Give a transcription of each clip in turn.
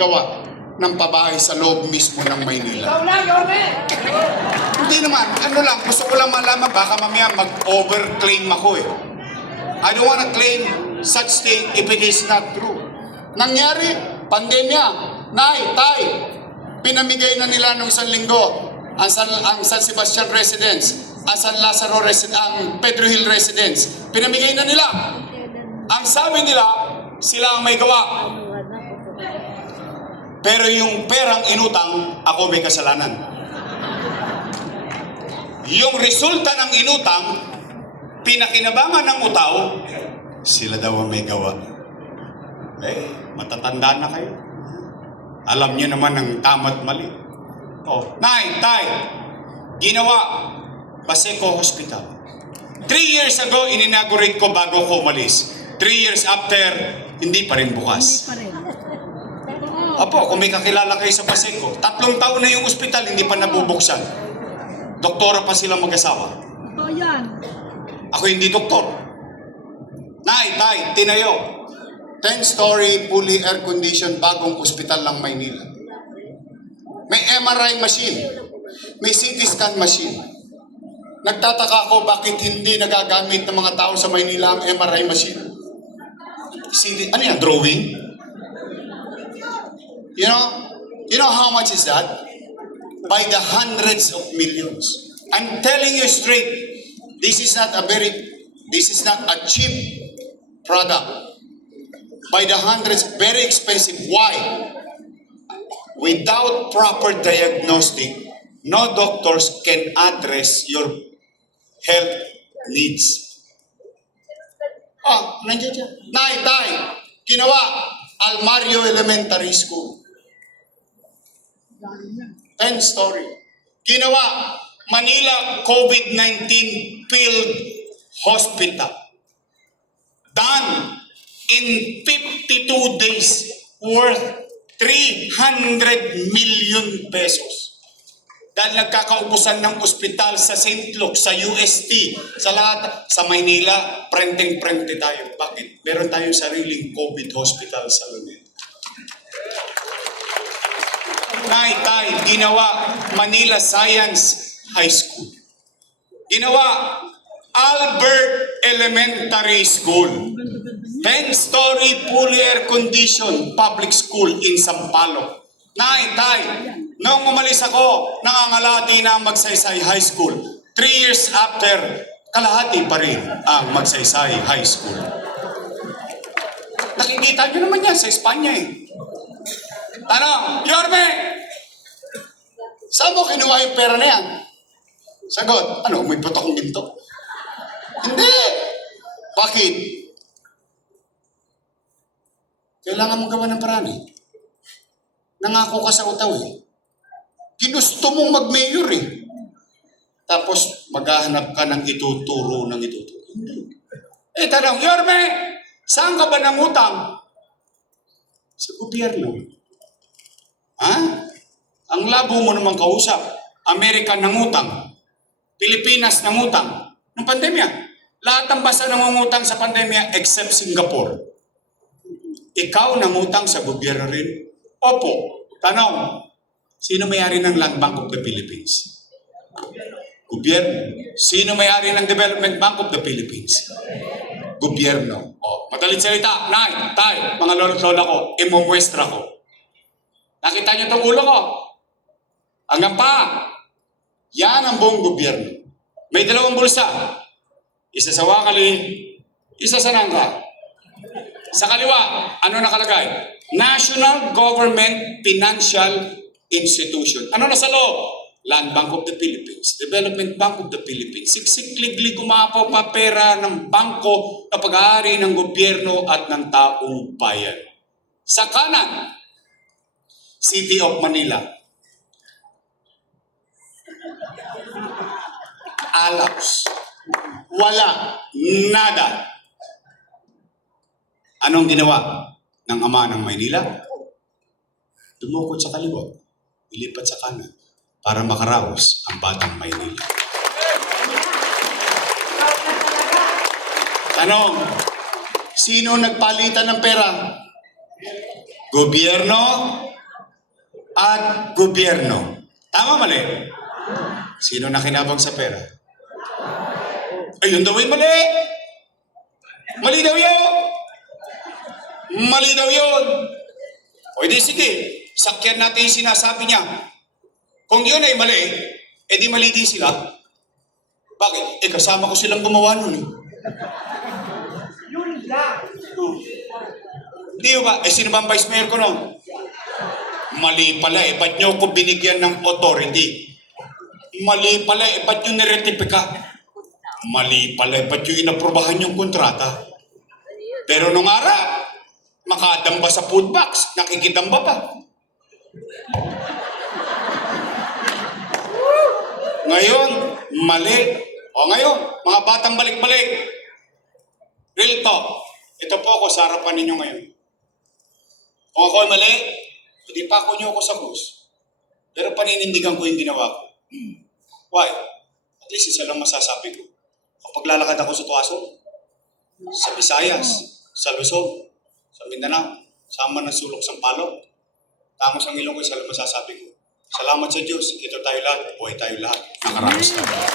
makagawa ng pabahay sa loob mismo ng Maynila. Ikaw lang, Yorme! Hindi naman, ano lang, gusto ko lang malaman, baka mamaya mag-overclaim ako eh. I don't wanna claim such thing if it is not true. Nangyari, pandemya, Nay, Tay, pinamigay na nila nung isang linggo ang San Sebastian Residence, ang San Lazaro Residence, ang Pedro Hill Residence. Pinamigay na nila. Ang sabi nila, sila ang may gawa. Pero yung perang inutang, ako may kasalanan. Yung resulta ng inutang, pinakinabangan ng utaw, sila daw ang may gawa. Eh, matatanda na kayo. Alam niyo naman ang tama't mali. Oh, Nay, Tay, ginawa, Paseco Hospital. 3 years ago, in-inaugurate ko bago ko umalis. 3 years after, hindi pa rin bukas. Apo, kung may kakilala kayo sa Paseco, 3 taon na yung ospital, hindi pa nabubuksan. Doktora pa silang mag-asawa. Ito yan. Ako hindi doktor. Nay, Tay, tinayo. 10-story, fully air-conditioned, bagong ospital ng Maynila. May MRI machine. May CT scan machine. Nagtataka ako bakit hindi nagagamit ng mga tao sa Maynila ang MRI machine. Ano yan, drawing? You know how much is that? By the hundreds of millions. I'm telling you straight, this is not a cheap product. By the hundreds, very expensive. Why? Without proper diagnostic, no doctors can address your health needs. Nandiyan siya. Nay, Tay, ginawa, Almario Elementary School. 10-story. Ginawa, Manila COVID-19 Field Hospital. Done in 52 days, worth 300 million pesos. Dahil nagkakaubusan ng ospital sa St. Luke, sa UST, sa lahat, sa Maynila, prente tayo. Bakit? Meron tayong sariling COVID hospital sa Luneta. Nay, Tay, ginawa Manila Science High School. Ginawa Albert Elementary School. 10-story fully air-conditioned public school in Sampaloc. Nay, Tay, nung umalis ako, nangangalati na ang Magsaysay High School. 3 years after, kalahati pa rin ang Magsaysay High School. Nakikita nyo naman yan sa Espanya eh. Tanong, Yorme! Saan mo kinuha yung pera na yan? Sagot, may putok kong ginto? Hindi! Bakit? Kailangan mong gawa ng paraan eh. Nangako ka sa utaw eh. Ginusto mong mag-mayor eh. Tapos maghahanap ka ng ituturo. Eh, tanong, Yorme, saan ka ba nangutang? Sa gobyerno. Ha? Ang labo mo naman kausap. Amerika nangutang. Pilipinas nangutang. Nung pandemya. Lahat ng bansa nangungutang sa pandemya except Singapore. Ikaw nangutang sa gobyerno rin? Opo. Tanong, sino may-ari ng Land Bank of the Philippines? Gobyerno. Sino may-ari ng Development Bank of the Philippines? Gobyerno. Madalit salita. Nay, Tay, mga lolo't lola ko, imumuestra ko. Nakita niyo itong ulo ko? Hanggang pa. Yan ang buong gobyerno. May 2 bulsa. Isa sa wakali, isa sa nangka. Sa kaliwa, ano nakalagay? National Government Financial Institution. Ano na sa loob? Land Bank of the Philippines, Development Bank of the Philippines. Siksik-liglig umapaw pa pera ng bangko na pag-aari ng gobyerno at ng taong bayan. Sa kanan, City of Manila. Alaws. Wala. Nada. Anong ginawa ng ama ng Maynila? Tumukod sa kaliwa. Ilipat sa kanan para makaraos ang batang Maynila. Tanong, sino nagpalitan ng pera? Gobyerno at gobyerno. Tama, mali? Sino nakinabang sa pera? Ayun daw ay mali. Mali daw yun. Mali daw yun. O di sige, sakyan natin yung sinasabi niya. Kung yun ay mali, edi mali din sila. Bakit? Kasama ko silang gumawa nun eh. Yun lang. Di ba? Sino ba ang vice mayor ko nun? Mali pala eh. Ba't nyo ko binigyan ng authority? Mali pala eh. Ba't nyo niretipika? Mali pala eh. Ba't nyo inaprobahan yung kontrata? Pero nung araw, makadamba sa food box, nakikidamba pa. Ngayon, mali. O ngayon, mga batang balik-balik. Real talk. Ito po ako sa harapan ninyo ngayon. Kung ako ay mali, hindi pa ako nyo ako sa krus. Pero paninindigan ko yung ginawa ko. Why? At least isa lang masasabi ko. Kapag lalakad ako sa Tuaso, sa Visayas, sa Luzon, sa Mindanao, sama ng sulok sa Palo, tamos ang ilong ko, isa lang masasabi ko. Salamat sa Diyos. Ito tayo lahat. Buhay tayo lahat. Nakaraos tayo.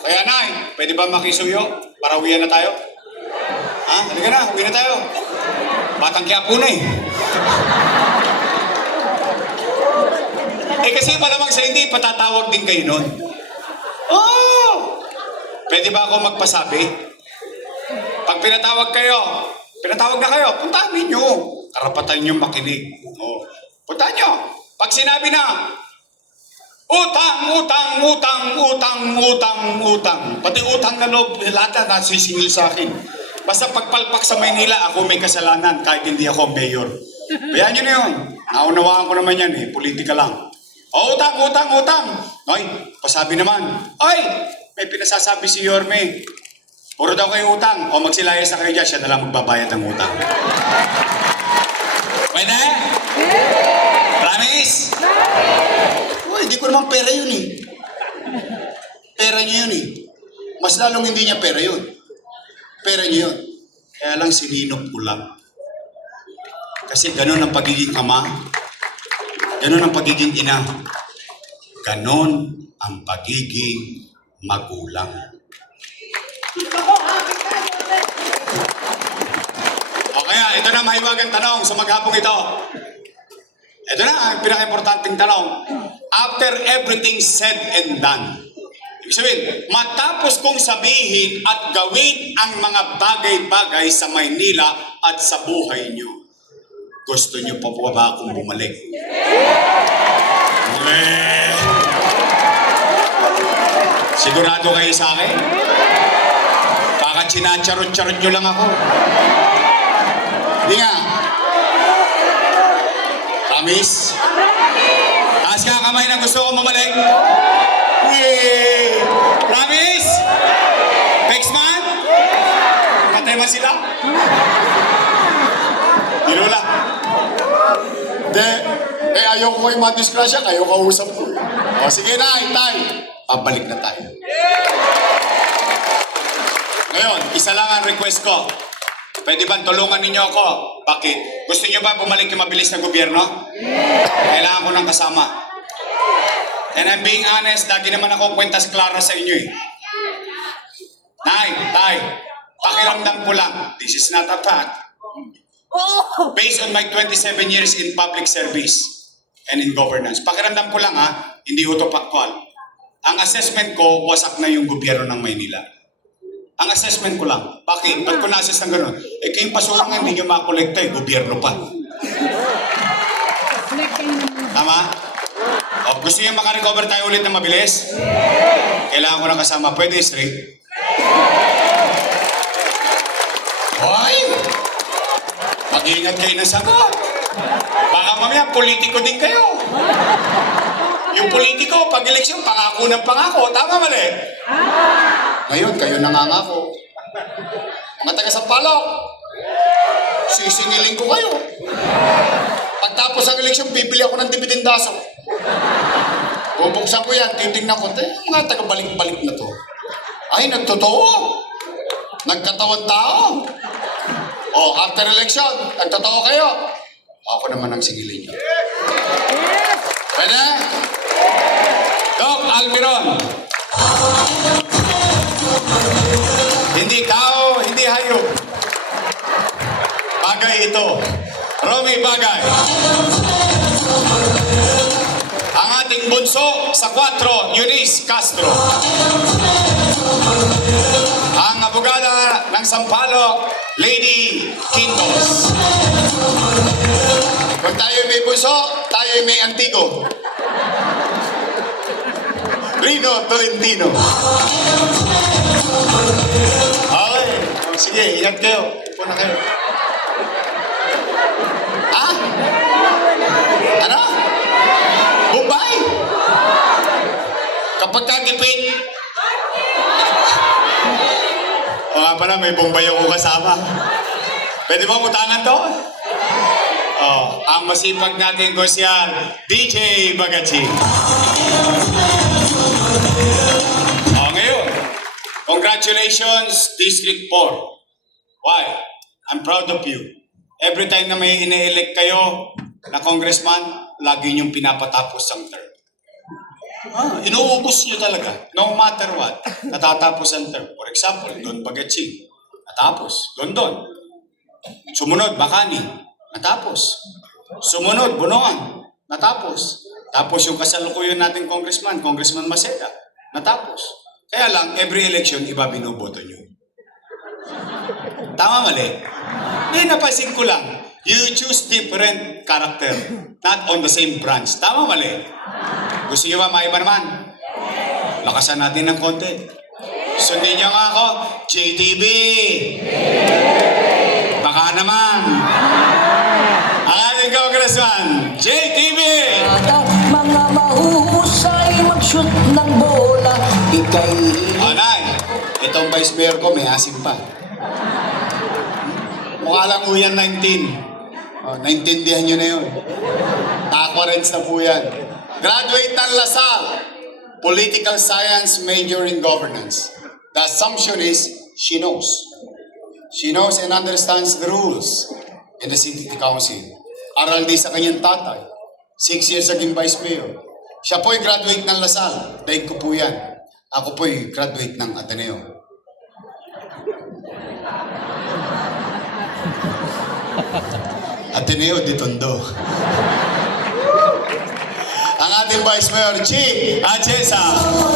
Kaya na, pwede ba makisuyo para uwihan na tayo? Ha? Halika na, uwi na tayo. Batang Quiapo na eh. Kasi malamang sa hindi, patatawag din kayo nun. Oh! Pwede ba ako magpasabi? Pag pinatawag kayo, pinatawag na kayo, puntahan ninyo. Karapatan nyo makinig. Oh. Puntahan nyo. Pag sinabi na, utang, utang, utang, utang, utang, utang. Pati utang na loob, lahat na nasisingil sa akin. Basta pagpalpak sa Maynila, ako may kasalanan kahit hindi ako mayor. Bayaan nyo na yun. Naunawaan ko naman yan eh, politika lang. O, utang, utang, utang. Ay, pasabi naman. Ay, may pinasasabi si Yorme. Puro daw kayo utang. O, magsilayas na kayo dyan, siya na lang magbabayad ng utang. Pwede? Promise? Hindi ko naman pera yun eh. Pera niya yun eh. Mas lalong hindi niya pera yun. Pera niya yun. Kaya lang sininop ko lang. Kasi ganun ang pagiging ama. Ganun ang pagiging ina. Ganun ang pagiging magulang. O kaya, ito na mahiwagang tanong sa maghapong ito. Ito na ang pinaka-importanting tanong. After everything said and done, ibig sabihin, matapos kong sabihin at gawin ang mga bagay-bagay sa Maynila at sa buhay nyo, gusto nyo pa po ba akong bumalik? Sigurado kayo sa akin? Baka chinacharot-charot nyo lang ako. Hindi nga. Promise? Taas ka kamay na gusto ko bumalik. Yay! Promise? Pexman? Patay ba sila? Dilula. De, ayaw ko kayo madisgrasya, kayo kausap ko. O sige na, itay. Pabalik na tayo. Ngayon, isa lang ang request ko. Pwede ba tulungan ninyo ako? Bakit? Gusto niyo ba bumalik yung mabilis na gobyerno? Kailangan ko ng kasama. And I'm being honest, lagi naman ako kwentas klaro sa inyo eh. Tay, pakiramdam ko lang. This is not a fact. Based on my 27 years in public service and in governance, pakiramdam ko lang ha, hindi autopactual. Ang assessment ko, wasak na yung gobyerno ng Maynila. Ang assessment ko lang. Bakit? Ba't ko na-assess ng gano'n? Kayong pasurang hindi nyo makolekta gobyerno pa. Tama? O, gusto nyo makarecover tayo ulit na mabilis? Kailangan ko na kasama. Pwede straight? Hoy! Mag-iingat kayo ng sagot. Baka mamaya, politiko din kayo. Yung politiko, pag eleksyon, pangako ng pangako. Tama mali? Ngayon, kayo nangangako. Mga taga Sampaloc, sisingilin ko kayo. Pagtapos ang eleksyon, bibili ako ng dibidendaso. Bubuksan ko yan, titignan ko, mga taga-balik-balik na to. Ay, nagtotoo. Nagkatawan tao. O, after election, nagtotoo kayo. Ako naman ang singilin niyo. Pwede? Doc Almiron. Hindi tao, hindi hayop. Bagay ito. Romy Bagay. Ang ating bunso sa 4, Eunice Castro. Ang abogada ng Sampaloc, Lady Quintos. Kung tayo may bunso, tayo may antigo. Rino Tolentino. Okay. O, sige, ingat kayo. Upo na kayo. Ha? Ano? Bombay? Kapag kagipin? O nga pala, may Bombay ako kasama. Pwede ba utangan to? Oh, ang masipag natin konsyal, DJ Bagachi. Oh, ngayon, congratulations, District 4. Why? I'm proud of you. Every time na may ine-elect kayo na congressman, lagi niyong pinapatapos ang term. Inuubos niyo talaga. No matter what, natatapos ang term. For example, Don Bagachi, natapos. Don. Sumunod, Bacani, natapos. Sumunod, Bonoan, natapos. Tapos yung kasalukuyan nating congressman, Congressman Maceda, natapos. Kaya lang, every election, iba binoboto nyo. Tama mali? Hindi, napansin ko lang. You choose different character, not on the same branch. Tama mali? Gusto nyo ba maiba naman? Lakasan natin ng konti. Sundin nyo nga ako, JTB! Baka naman. Ang ating congressman, JTB! Mga mahuhusay mag-shoot ng bola, ikay... Nay, itong vice mayor ko may asim pa. Mukha lang po yan 19. Naintindihan nyo na yun. Nakakorens na po yan. Graduate ng Lasal. Political Science major in governance. The assumption is she knows. She knows and understands the rules in the city council. Aral din sa kanyang tatay. 6 years naging vice mayor. Siya po'y graduate ng Lasal. Daig ko po yan. Ako po'y graduate ng Ateneo. Ateneo de Tondo. Ang ating Vice Mayor, Chief Achesa. Oh,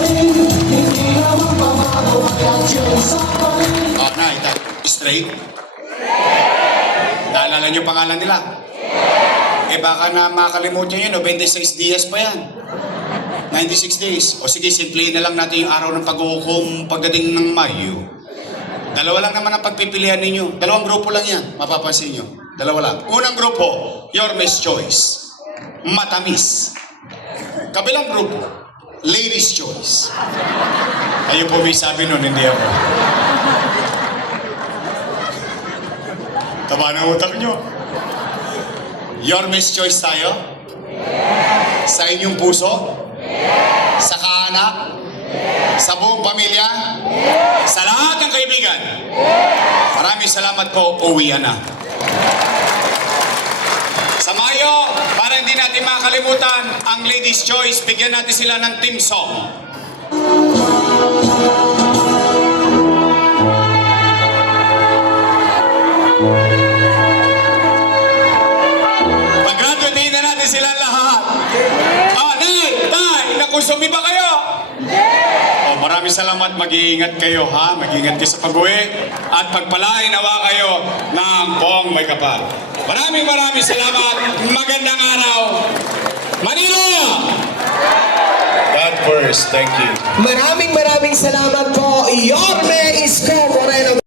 ito. Straight? Naalala niyo pangalan nila? Eh baka na makalimutan nyo, 96 Diaz pa yan. 96 days. O sige, simplihin na lang natin yung araw ng paghuhukom pagdating ng Mayo. Dalawa lang naman ang pagpipilian ninyo. Dalawang grupo lang yan, mapapansin nyo. Dalawa lang. Unang grupo, Yorme's Choice. Matamis. Kabilang grupo, Ladies' Choice. Ayun po may sabi nun, hindi ako. Tama ng utak nyo. Yorme's Choice tayo? Sa inyong puso? Sa kaanak? Sa buong pamilya? Sa lahat ng kaibigan? Maraming salamat po, uwian na. Sa Mayo, para hindi natin makalimutan ang Ladies' Choice, bigyan natin sila ng team song. Pag-graduate na natin sila lahat. Nakusumi ba kayo? Oh, maraming salamat. Mag-iingat kayo, ha? Mag-iingat kayo sa pag-uwi. At pagpalain nawa kayo ng buong may kapal. Maraming salamat. Magandang araw. Manila! God first. Thank you. Maraming salamat.